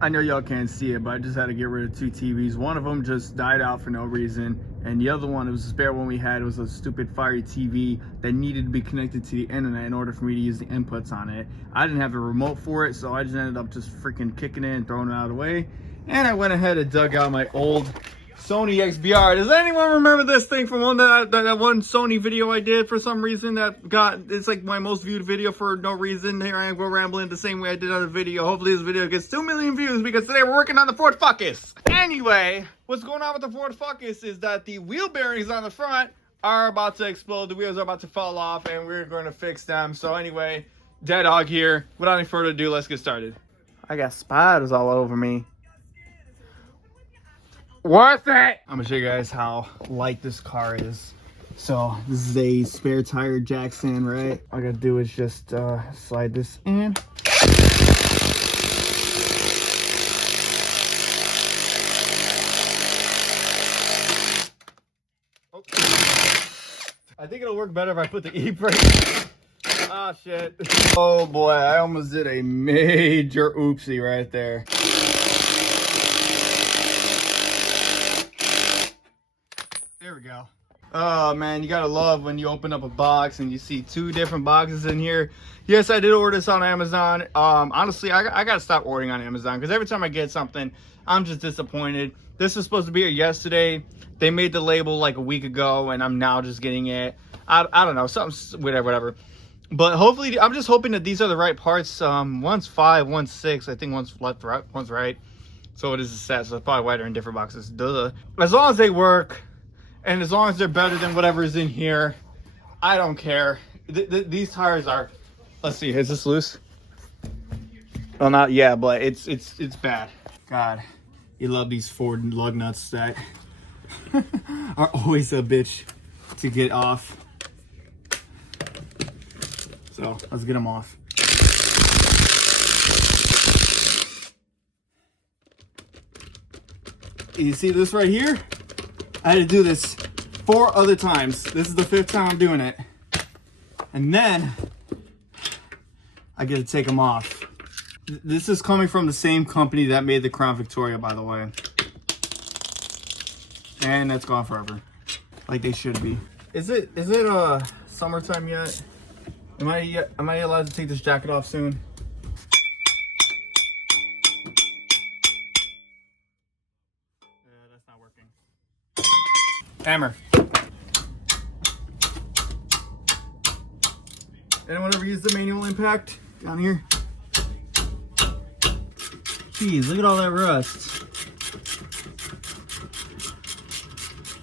I know y'all can't see it, but I just had to get rid of two TVs. One of them just died out for no reason, and the other one, it was a spare one we had. It was a stupid Fire TV that needed to be connected to the internet in order for me to use the inputs on it. I didn't have a remote for it, so I just ended up just freaking kicking it and throwing it out of the way. And I went ahead and dug out my old Sony XBR. Does anyone remember this thing from that one Sony video I did for some reason that got, it's like my most viewed video for no reason. Here I am, go rambling the same way I did on the video. Hopefully this video gets 2 million views because today we're working on the Ford Focus. Anyway, what's going on with the Ford Focus is that the wheel bearings on the front are about to explode. The wheels are about to fall off and we're going to fix them. So anyway, Dead Dog here. Without any further ado, let's get started. I got spiders all over me. Worth it! I'm gonna show you guys how light this car is. So this is a spare tire jack stand, right? All I gotta do is just slide this in. Oh. I think it'll work better if I put the e-brake. Ah, shit. Oh boy, I almost did a major oopsie right there. There we go. Oh man, you gotta love when you open up a box and you see two different boxes in here. Yes, I did order this on Amazon. Honestly, I gotta stop ordering on Amazon because every time I get something, I'm just disappointed. This was supposed to be here yesterday. They made the label like a week ago and I'm now just getting it. I don't know, something, whatever. But hopefully, I'm just hoping that these are the right parts. One's 5, one's 6. I think one's left, right, one's right. So it is a set, so it's probably wider in different boxes. Duh. As long as they work, and as long as they're better than whatever is in here, I don't care. These tires are, let's see, is this loose? Well, not, yeah, but it's bad. God, you love these Ford lug nuts that are always a bitch to get off. So let's get them off. You see this right here? I had to do this 4 other times. This is the 5th time I'm doing it. And then I get to take them off. This is coming from the same company that made the Crown Victoria, by the way. And that's gone forever. Like they should be. Is it summertime yet? Am I allowed to take this jacket off soon? That's not working. Hammer. Anyone ever use the manual impact down here? Jeez, look at all that rust.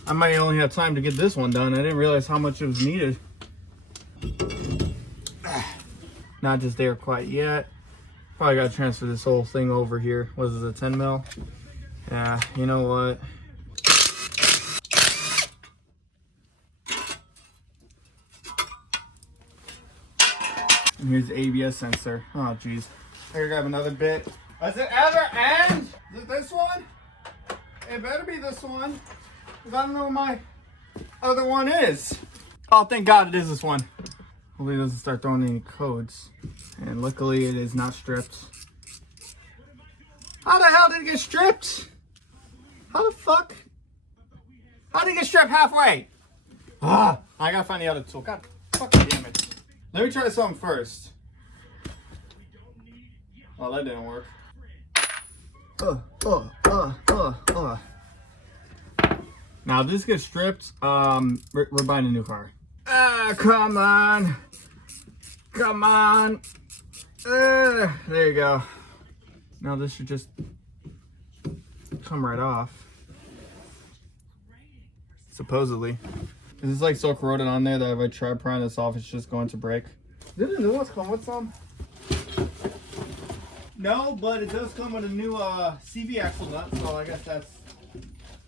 I might only have time to get this one done. I didn't realize how much it was needed. Not just there quite yet. Probably gotta transfer this whole thing over here. What is it, a 10 mil? Yeah, you know what? And here's the ABS sensor. Oh, jeez. I gotta grab another bit. Does it ever end? Is it this one? It better be this one. Because I don't know where my other one is. Oh, thank God it is this one. Hopefully it doesn't start throwing any codes. And luckily it is not stripped. How the hell did it get stripped? How the fuck? How did it get stripped halfway? Ah, I gotta find the other tool. God fucking damn it. Let me try something first. Oh, that didn't work. Now if this gets stripped, we're buying a new car. Ah, come on. Come on. There you go. Now this should just come right off. Supposedly. This is like so corroded on there that if I try prying this off, it's just going to break. Did the new ones come with some? No, but it does come with a new CV axle nut, so I guess that's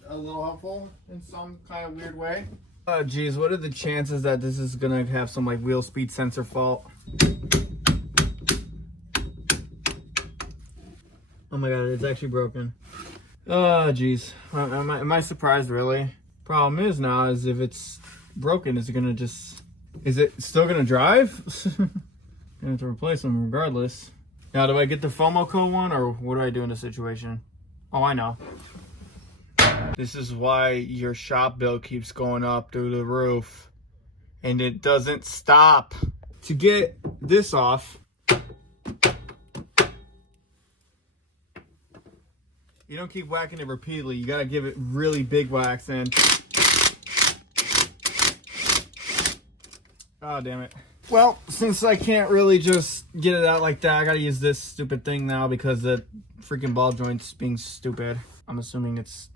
a little helpful in some kind of weird way. Oh geez, what are the chances that this is gonna have some like wheel speed sensor fault? Oh my god, it's actually broken. Oh geez, am I surprised really? Problem is now is if it's broken, is it still gonna drive? Gonna have to replace them regardless. Now, do I get the FOMO code one, or what do I do in this situation? Oh, I know. This is why your shop bill keeps going up through the roof. And it doesn't stop. To get this off, you don't keep whacking it repeatedly. You gotta give it really big whacks in. Oh, damn it. Well, since I can't really just get it out like that, I gotta use this stupid thing now because the freaking ball joint's being stupid. I'm assuming it's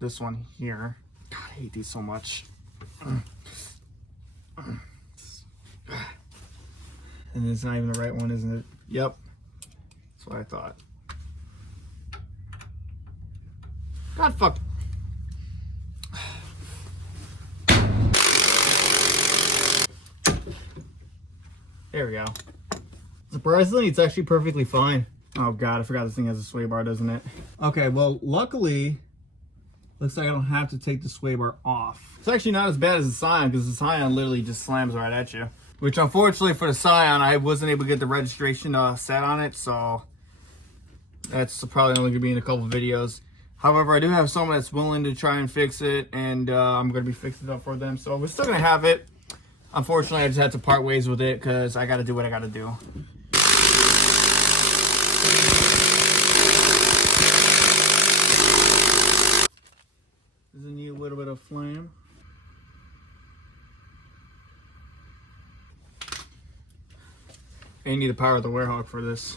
this one here. God, I hate these so much. And it's not even the right one, isn't it? Yep. That's what I thought. God fuck. There we go. Surprisingly, it's actually perfectly fine. Oh god, I forgot this thing has a sway bar, doesn't it? Okay, well, luckily, looks like I don't have to take the sway bar off. It's actually not as bad as the Scion, because the Scion literally just slams right at you. Which, unfortunately for the Scion, I wasn't able to get the registration set on it, so that's probably only going to be in a couple videos. However, I do have someone that's willing to try and fix it, and I'm going to be fixing it up for them. So we're still going to have it. Unfortunately, I just had to part ways with it because I got to do what I got to do. Does it need a little bit of flame? And you need the power of the Werehog for this.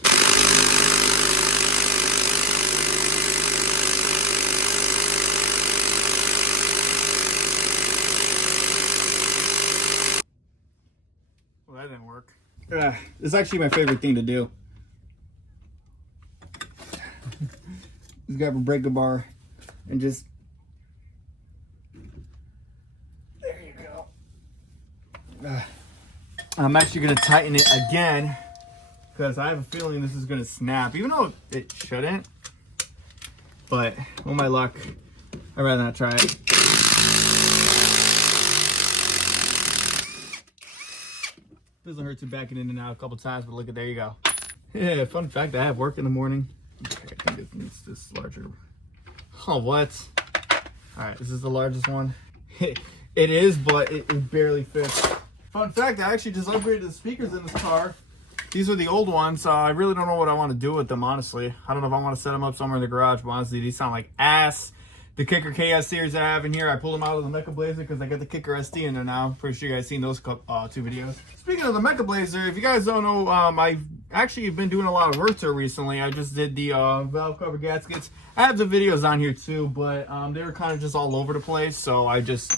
Well, that didn't work. This is actually my favorite thing to do. Just grab a breaker bar and just... There you go. I'm actually going to tighten it again because I have a feeling this is going to snap, even though it shouldn't. But with my luck, I'd rather not try it. Doesn't hurt to back it in and out a couple times, but look at, there you go. Yeah, fun fact, I have work in the morning. Okay, I think it needs this larger. Oh, what? All right, this is the largest one. It is, but it barely fits. Fun fact, I actually just upgraded the speakers in this car. These are the old ones. I really don't know what I want to do with them, honestly. I don't know if I want to set them up somewhere in the garage, but honestly, these sound like ass. The Kicker KS series that I have in here, I pulled them out of the Mecha Blazer because I got the Kicker SD in there now. Pretty sure you guys seen those two videos. Speaking of the Mecha Blazer, if you guys don't know, I've actually been doing a lot of work to it recently. I just did the valve cover gaskets. I have the videos on here too, but they were kind of just all over the place, so I just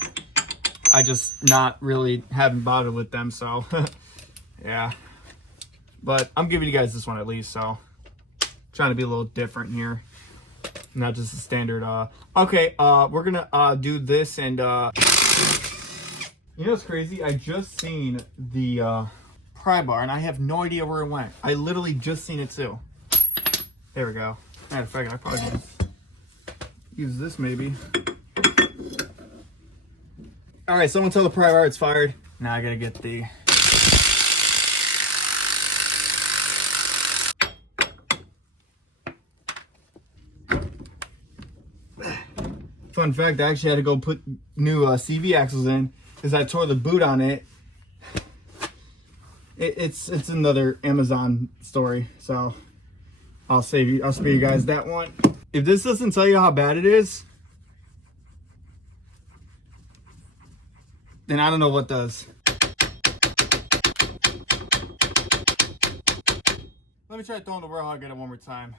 not really haven't bothered with them, so yeah. But I'm giving you guys this one at least, so trying to be a little different here, not just a standard. Okay, we're gonna do this, and you know what's crazy? I just seen the pry bar, and I have no idea where it went. I literally just seen it too. There we go. Matter of fact, I probably can use this maybe. All right, someone tell the pry bar it's fired. Now I gotta get the... Fun fact, I actually had to go put new CV axles in because I tore the boot on it. It's another Amazon story, so I'll spare you guys that one. If this doesn't tell you how bad it is, then I don't know what does. Let me try throwing the Werehog at it one more time.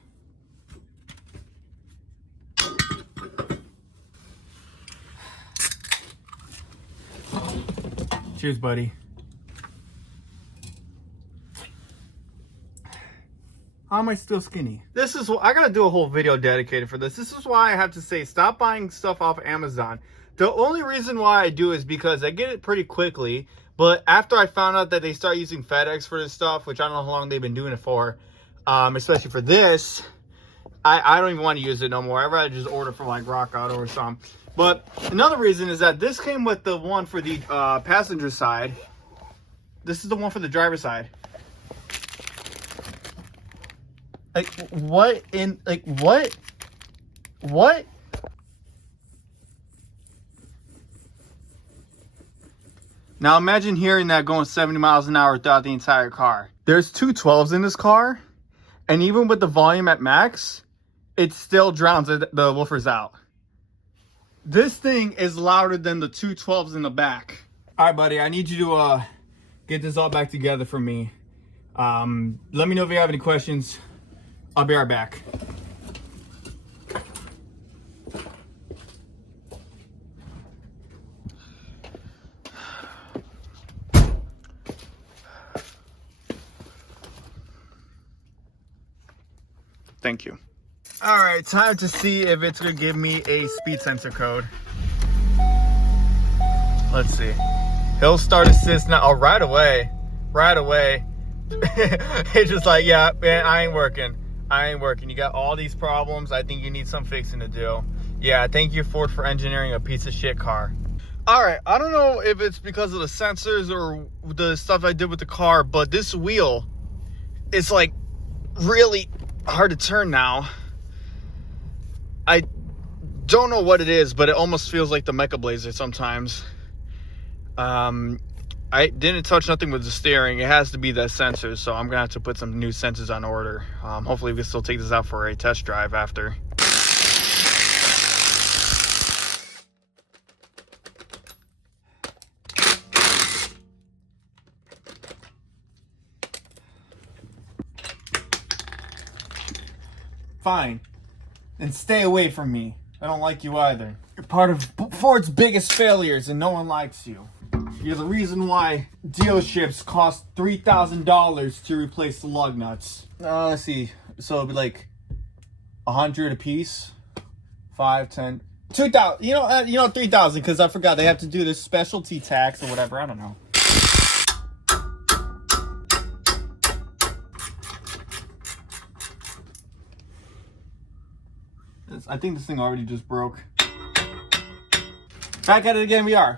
Cheers, buddy. How am I still skinny? This is, I gotta do a whole video dedicated for this. This is why I have to say stop buying stuff off Amazon. The only reason why I do is because I get it pretty quickly, but after I found out that they start using FedEx for this stuff, which I don't know how long they've been doing it for, especially for this, I don't even want to use it no more. I'd rather just order for like Rock Auto or something. But another reason is that this came with the one for the passenger side. This is the one for the driver's side. Like, what in, like, what? What? Now imagine hearing that going 70 miles an hour throughout the entire car. There's two 12s in this car, and even with the volume at max, it still drowns the woofers out. This thing is louder than the two 12s in the back. All right, buddy, I need you to get this all back together for me. Let me know if you have any questions. I'll be right back. Thank you. All right, time to see if it's gonna give me a speed sensor code. Let's see. He'll start assist now. Oh, right away. Right away. It's just like, yeah, man, I ain't working. You got all these problems. I think you need some fixing to do. Yeah, thank you, Ford, for engineering a piece of shit car. All right, I don't know if it's because of the sensors or the stuff I did with the car, but this wheel is like really hard to turn now. I don't know what it is, but it almost feels like the Mecha Blazer sometimes. I didn't touch nothing with the steering. It has to be that sensor, so I'm gonna have to put some new sensors on order. Hopefully we can still take this out for a test drive after. Fine. And stay away from me. I don't like you either. You're part of Ford's biggest failures and no one likes you. You're the reason why dealerships cost $3,000 to replace the lug nuts. Let's see. So it'd be like 100 a piece. 5, 10, 2,000. You know 3,000 because I forgot they have to do this specialty tax or whatever. I don't know. I think this thing already just broke. Back at it again we are.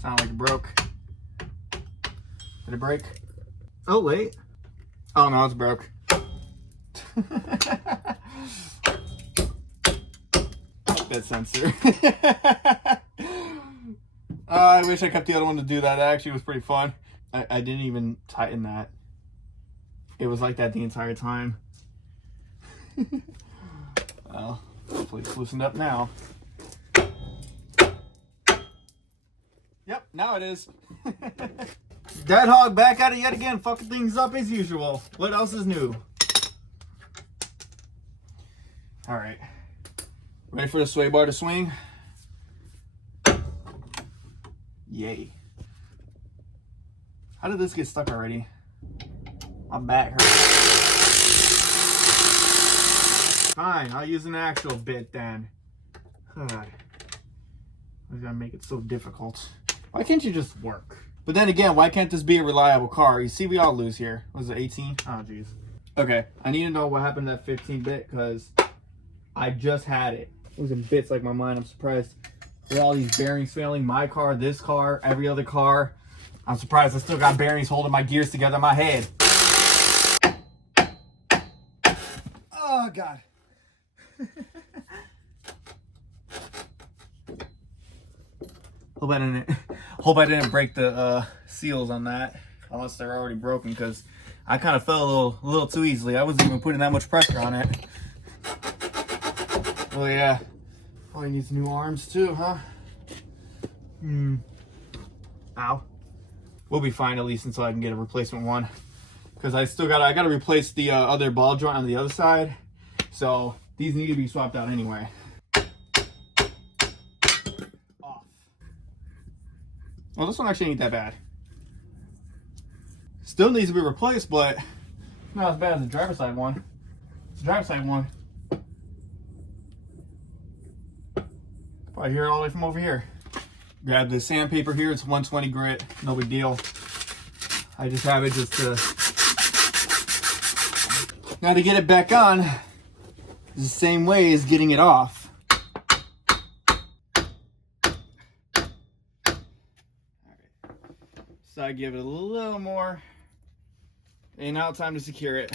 Sound like it broke. Did it break? Oh, wait. Oh, no, it's broke. That sensor. I wish I kept the other one to do that. It actually was pretty fun. I didn't even tighten that. It was like that the entire time. Well, hopefully it's loosened up now. Yep, now it is. Dead Hog back at it yet again, fucking things up as usual. What else is new? Alright. Ready for the sway bar to swing? Yay. How did this get stuck already? My back hurts. Fine, I'll use an actual bit then. God. I was gonna make it so difficult. Why can't you just work? But then again, why can't this be a reliable car? You see, we all lose here. Was it 18? Oh, jeez. Okay, I need to know what happened to that 15-bit because I just had it. It was in bits like my mind. I'm surprised with all these bearings failing. My car, this car, every other car. I'm surprised I still got bearings holding my gears together in my head. Oh, God. Hope I didn't break the seals on that, unless they're already broken, because I kind of fell a little too easily. I wasn't even putting that much pressure on it. Oh yeah, probably needs new arms too, huh? Ow. We'll be fine at least until I can get a replacement one, because I gotta replace the other ball joint on the other side, so these need to be swapped out anyway. Well, this one actually ain't that bad. Still needs to be replaced, but not as bad as the driver's side one. It's the driver's side one. Probably hear it all the way from over here. Grab the sandpaper here. It's 120 grit. No big deal. I just have it just to... Now to get it back on, it's the same way as getting it off. So I give it a little more. And now it's time to secure it.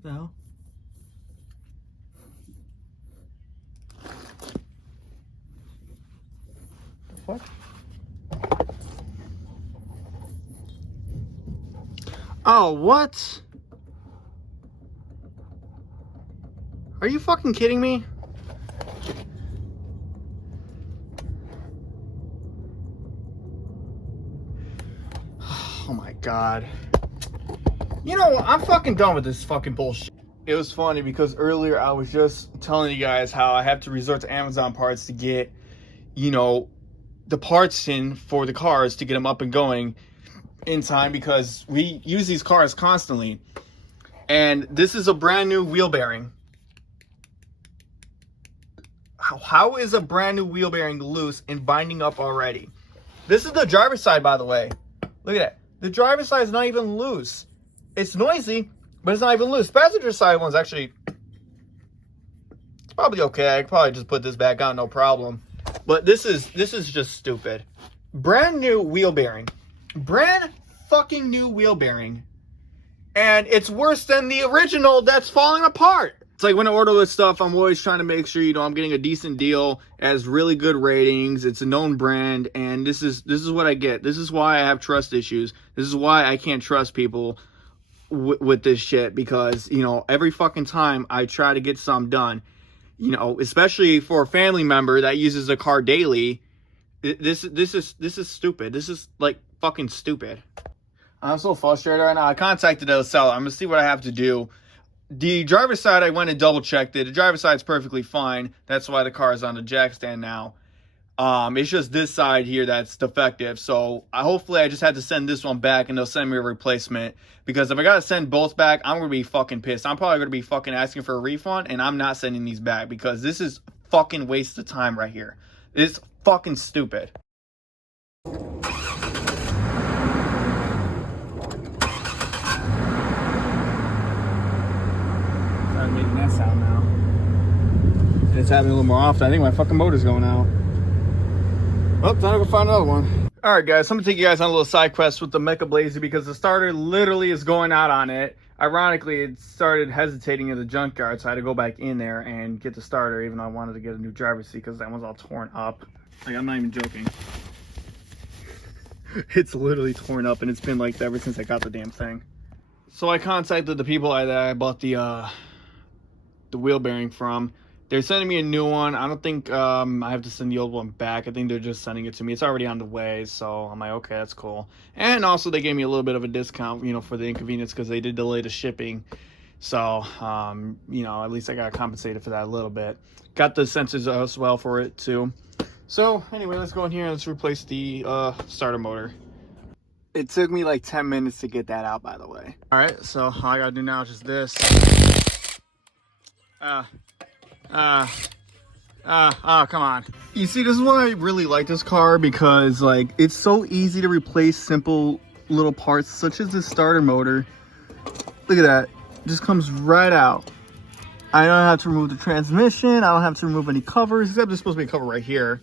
The hell? What? Oh, what? Are you fucking kidding me? Oh my god. You know what? I'm fucking done with this fucking bullshit. It was funny because earlier I was just telling you guys how I have to resort to Amazon parts to get, you know, the parts in for the cars to get them up and going in time because we use these cars constantly. And this is a brand new wheel bearing. How is a brand new wheel bearing loose and binding up already? This is the driver's side, by the way. Look at that. The driver's side is not even loose. It's noisy, but it's not even loose. Passenger side one's actually, it's probably okay. I could probably just put this back on, no problem. But this is just stupid. Brand new wheel bearing. Brand fucking new wheel bearing. And it's worse than the original that's falling apart. It's like when I order this stuff, I'm always trying to make sure, you know, I'm getting a decent deal. It has really good ratings. It's a known brand. And this is what I get. This is why I have trust issues. This is why I can't trust people with this shit, because, you know, every fucking time I try to get something done, you know, especially for a family member that uses the car daily, this is stupid. This is like fucking stupid. I'm so frustrated right now. I contacted the seller. I'm gonna see what I have to do. The driver's side, I went and double checked it. The driver's side's perfectly fine. That's why the car is on the jack stand now. It's just this side here that's defective. So hopefully I just had to send this one back and they'll send me a replacement. Because if I gotta send both back, I'm gonna be fucking pissed. I'm probably gonna be fucking asking for a refund, and I'm not sending these back because this is fucking waste of time right here. It's fucking stupid. Started making that sound now. It's happening a little more often. I think my fucking motor's going out. Oh, time to go find another one. Alright guys, I'm going to take you guys on a little side quest with the Mecha Blazer because the starter literally is going out on it. Ironically, it started hesitating in the junkyard, so I had to go back in there and get the starter, even though I wanted to get a new driver's seat because that one's all torn up. Like, I'm not even joking. It's literally torn up, and it's been like that ever since I got the damn thing. So I contacted the people that I bought the wheel bearing from. They're sending me a new one. I don't think I have to send the old one back. I think they're just sending it to me. It's already on the way, so I'm like, okay, that's cool. And also they gave me a little bit of a discount, you know, for the inconvenience because they did delay the shipping. So, you know, at least I got compensated for that a little bit. Got the sensors as well for it too. So anyway, let's go in here and let's replace the starter motor. It took me like 10 minutes to get that out, by the way. All right, so all I gotta do now is just this. Come on. You see, this is why I really like this car, because like it's so easy to replace simple little parts such as the starter motor. Look at that. It just comes right out. I don't have to remove the transmission. I don't have to remove any covers, except there's supposed to be a cover right here.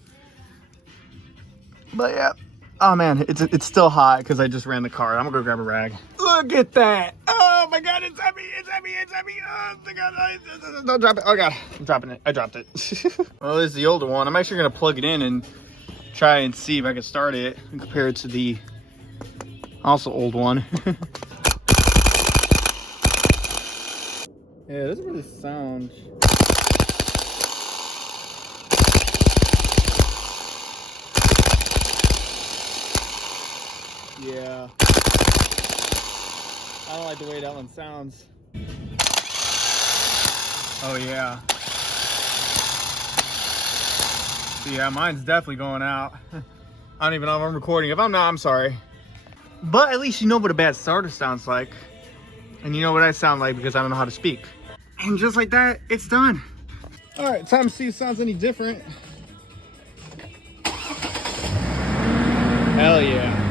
But yeah. Oh man, it's still hot because I just ran the car. I'm gonna go grab a rag. Look at that. Oh my god, it's heavy, it's heavy, it's heavy. Oh my god, don't drop it. Oh god, I'm dropping it. I dropped it. Well, this is the older one. I'm actually gonna plug it in and try and see if I can start it and compare it to the also old one. Yeah, it doesn't really sound. Yeah. I don't like the way that one sounds. Oh yeah. So yeah, mine's definitely going out. I don't even know if I'm recording. If I'm not, I'm sorry. But at least you know what a bad starter sounds like. And you know what I sound like because I don't know how to speak. And just like that, it's done. All right, time to see if it sounds any different. Hell yeah.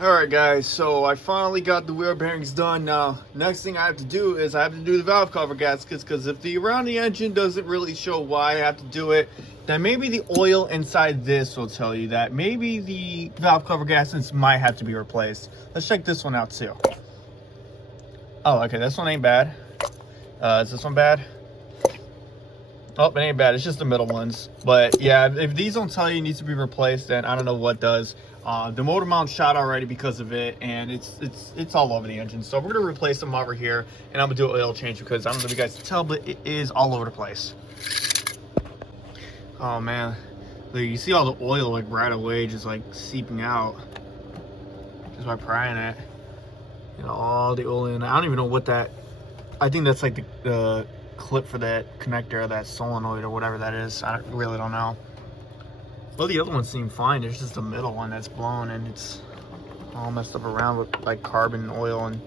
All right, guys, so I finally got the wheel bearings done. Now, next thing I have to do is I have to do the valve cover gaskets, because if the around the engine doesn't really show why I have to do it, then maybe the oil inside this will tell you that maybe the valve cover gaskets might have to be replaced. Let's check this one out too. Oh, okay, this one ain't bad. Is this one bad? Oh, it ain't bad. It's just the middle ones. But yeah, if these don't tell you it needs to be replaced, then I don't know what does. The motor mount shot already because of it, and it's all over the engine. So we're gonna replace them over here, and I'm gonna do an oil change because I don't know if you guys can tell, but it is all over the place. Oh man, look, you see all the oil like right away, just like seeping out, just by prying it. You know, all the oil in. I don't even know what that. I think that's like the clip for that connector, that solenoid or whatever that is. I really don't know. Well, the other ones seem fine. There's just the middle one that's blown and it's all messed up around with like carbon oil and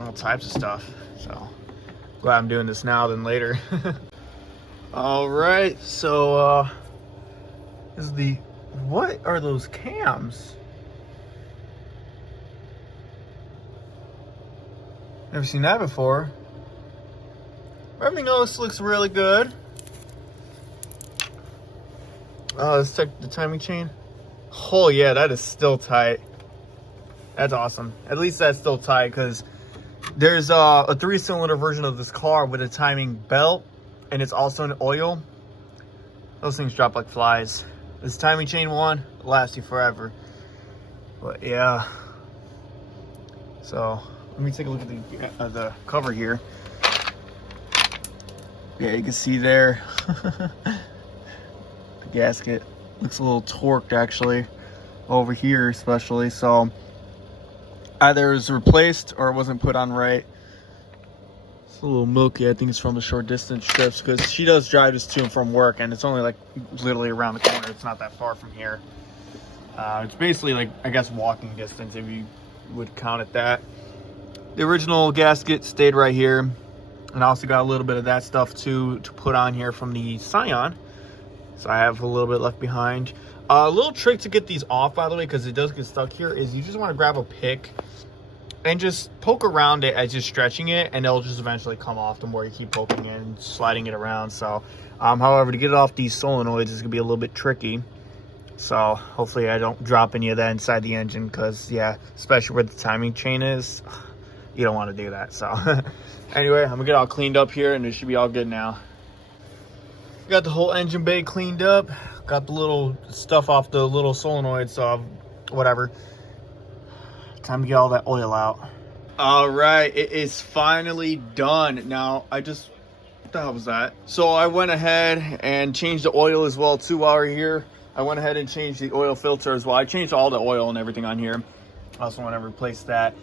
all types of stuff. So glad I'm doing this now than later. All right, so this is the, what are those cams? Never seen that before. Everything else looks really good. Let's check the timing chain. Oh yeah, that is still tight. That's awesome. At least that's still tight, because there's a 3-cylinder version of this car with a timing belt, and it's also an oil. Those things drop like flies. This timing chain one lasts you forever. But yeah. So let me take a look at the cover here. Yeah, you can see there. The gasket looks a little torqued actually over here, especially. So either it was replaced or it wasn't put on right. It's a little milky. I think it's from the short distance strips, because she does drive this to and from work, and it's only like literally around the corner. It's not that far from here. It's basically like, I guess, walking distance if you would count it that. The original gasket stayed right here, and I also got a little bit of that stuff too to put on here from the Scion. So I have a little bit left behind. A little trick to get these off, by the way, because it does get stuck here, is you just want to grab a pick and just poke around it as you're stretching it, and it'll just eventually come off the more you keep poking it and sliding it around. So however, to get it off these solenoids is gonna be a little bit tricky. So hopefully I don't drop any of that inside the engine, because yeah, especially where the timing chain is, you don't want to do that. So anyway, I'm gonna get all cleaned up here, and it should be all good now. Got the whole engine bay cleaned up, got the little stuff off the little solenoid, so whatever. Time to get all that oil out. All right, it is finally done. Now, what the hell was that? So I went ahead and changed the oil as well too while we're here. I went ahead and changed the oil filter as well. I changed all the oil and everything on here. I also want to replace that.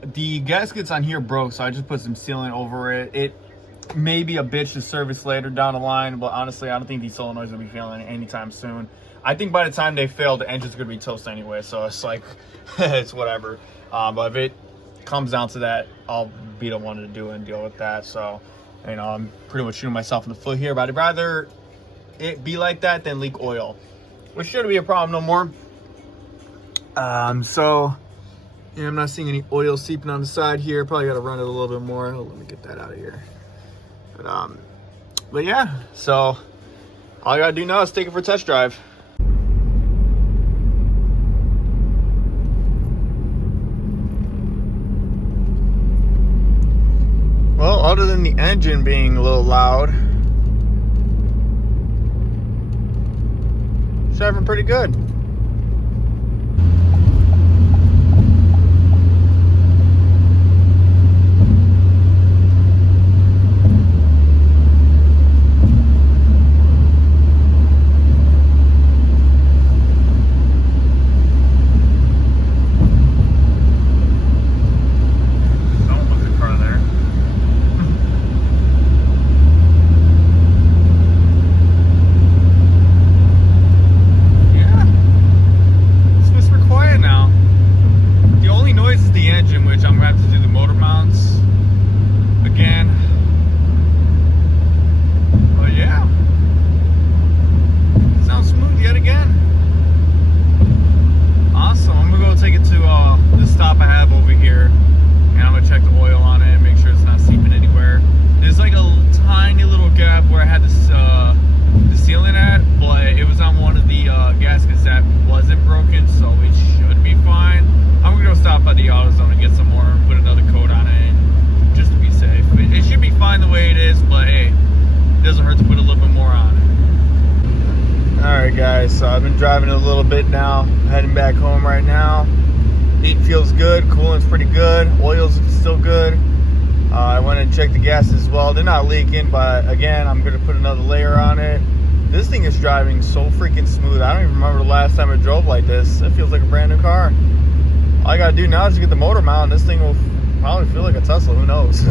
The gaskets on here broke, so I just put some sealant over it. It may be a bitch to service later down the line, but honestly, I don't think these solenoids will be failing anytime soon. I think by the time they fail, the engine's gonna be toast anyway, so it's like, it's whatever. But if it comes down to that, I'll be the one to do and deal with that. So, you know, I'm pretty much shooting myself in the foot here, but I'd rather it be like that than leak oil, which shouldn't be a problem no more. So yeah, I'm not seeing any oil seeping on the side here. Probably got to run it a little bit more. Oh, let me get that out of here. But yeah, so all I gotta do now is take it for a test drive. Well, other than the engine being a little loud, it's driving pretty good. so I'm gonna get some more, put another coat on it, just to be safe. It should be fine the way it is, but hey, it doesn't hurt to put a little bit more on it. Alright guys, so I've been driving a little bit now, heading back home right now. Heat feels good, coolant's pretty good, oil's still good. I went and checked the gas as well. They're not leaking, but again, I'm gonna put another layer on it. This thing is driving so freaking smooth. I don't even remember the last time I drove like this. It feels like a brand new car. All I gotta do now is to get the motor mount. This thing will probably feel like a Tesla, who knows?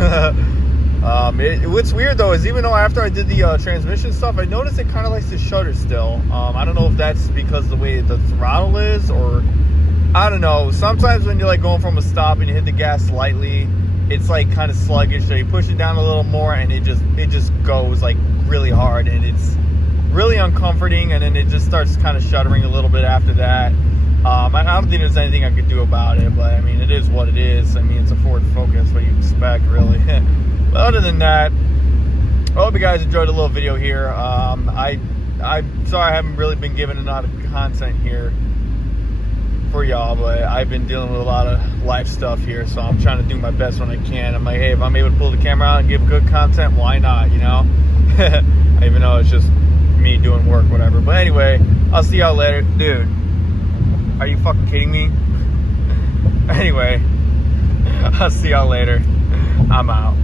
What's weird though is even though after I did the transmission stuff, I noticed it kind of likes to shudder still. I don't know if that's because the way the throttle is, or I don't know. Sometimes when you're like going from a stop and you hit the gas slightly, it's like kind of sluggish, so you push it down a little more and it just goes like really hard, and it's really uncomforting, and then it just starts kind of shuddering a little bit after that. I don't think there's anything I could do about it, but I mean, it is what it is. I mean, it's a Ford Focus, what do you expect, really? But other than that, I hope you guys enjoyed the little video here. I'm sorry I haven't really been giving a lot of content here for y'all, but I've been dealing with a lot of life stuff here, so I'm trying to do my best when I can. I'm like, hey, if I'm able to pull the camera out and give good content, why not, you know? Even though it's just me doing work, whatever. But anyway, I'll see y'all later. Dude, are you fucking kidding me? Anyway, I'll see y'all later. I'm out.